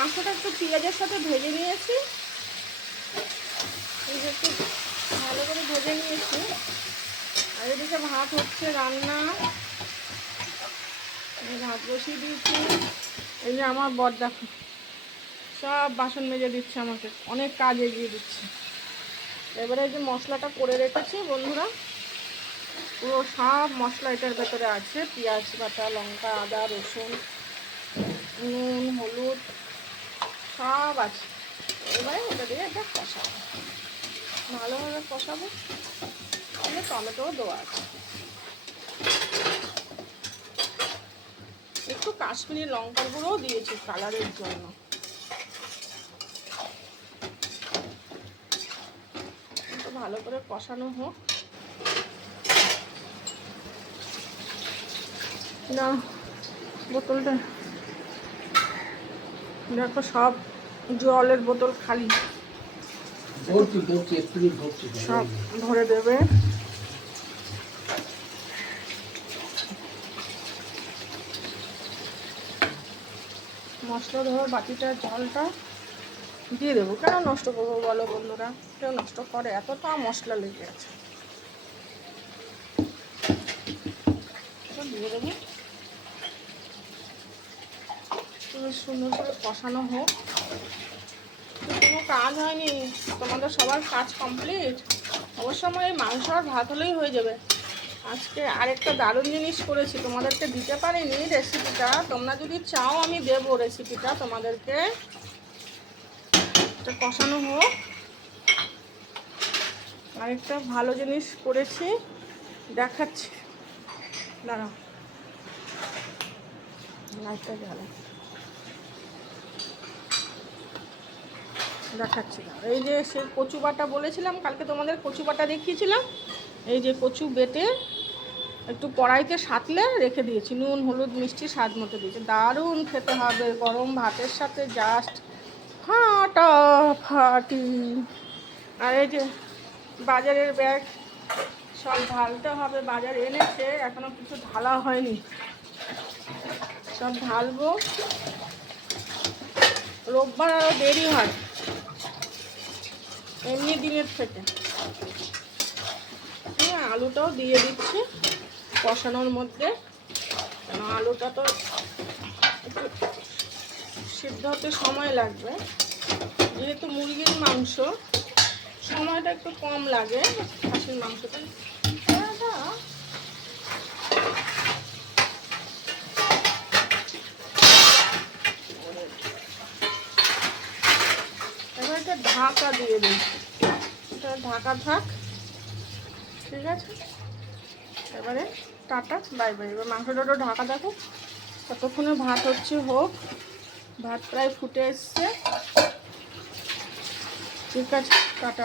মাংসটা একটু পেঁয়াজের সাথে ভেজে নিয়েছি, একটু ভালো করে ভেজে নিয়েছি। আর এদিকে ভাত হচ্ছে রান্না, ভাত বসিয়ে দিয়েছি। এই যে আমার বর দেখো সব বাসন মেজে দিচ্ছে, আমাকে অনেক কাজ এগিয়ে দিচ্ছে। এবারে এই যে মশলাটা করে রেখেছি বন্ধুরা, পুরো সব মশলা এটার ভেতরে আছে, পেঁয়াজ বাটা, লঙ্কা, আদা, রসুন, নুন, হলুদ সব আছে। এবারে ওটা দিয়ে এটা কষাবো, ভালোভাবে কষাবো। তাহলে টমেটোও দেওয়া আছে, একটু কাশ্মীরি লঙ্কার গুঁড়োও দিয়েছি কালারের জন্য। ভালো করে কষানো হোক। না বোতলটা দেখো, সব জলের বোতল খালি, সব ভরে দেবে। মশলা ধরো বাটিটা জলটা দিয়ে দেবো, কেন নষ্ট করবো বলো বন্ধুরা, কেউ নষ্ট করে? এতটা মশলা লেগে আছে, দিয়ে দেবো। সুন্দর করে কষানো হোক। কোনো কাজ হয়নি, তোমাদের সবার কাজ কমপ্লিট। অবশ্য আমার এই মাংস আর ভাত হলেই হয়ে যাবে। আজকে আরেকটা দারুণ জিনিস করেছি, তোমাদেরকে দিতে পারিনি রেসিপিটা। তোমরা যদি চাও আমি দেবো রেসিপিটা তোমাদেরকে। এটা কষানো হোক। আরেকটা ভালো জিনিস করেছি, দেখাচ্ছি, দাঁড়াও লাইটটা জ্বালা, দেখাচ্ছি। এই যে সে কচু বাটা বলেছিলাম কালকে, তোমাদের কচু বাটা দেখিয়েছিলাম। এই যে কচু বেটে একটু কড়াইতে সাঁতলে রেখে দিয়েছি, নুন হলুদ মিষ্টি স্বাদ মতো দিয়েছি। দারুণ খেতে হবে গরম ভাতের সাথে, জাস্ট ফাটাফাটি। আর এই যে বাজারের ব্যাগ সব ঢালতে হবে, বাজার এনেছে এখনো কিছু ঢালা হয়নি, সব ঢালবো। রোববার আরও দেরি হয় এমনি দিনের থেকে। হ্যাঁ, আলুটাও দিয়ে দিচ্ছি কষানোর মধ্যে, কেন আলুটা তো একটু সিদ্ধ হতে সময় লাগবে, যেহেতু মুরগির মাংস সময়টা একটু কম লাগে, খাসির মাংসটা। এবার একটা ঢাকা দিয়ে দিই, এটা ঢাকা থাক, ঠিক আছে। এবারে টাটা বাই বাই। এবার মাংসটা ঢাকা দেখো, ততক্ষণে ভাত হচ্ছে হোক। ভাত প্রায় ফুটে এসছে, ঠিক আছে, টাটা।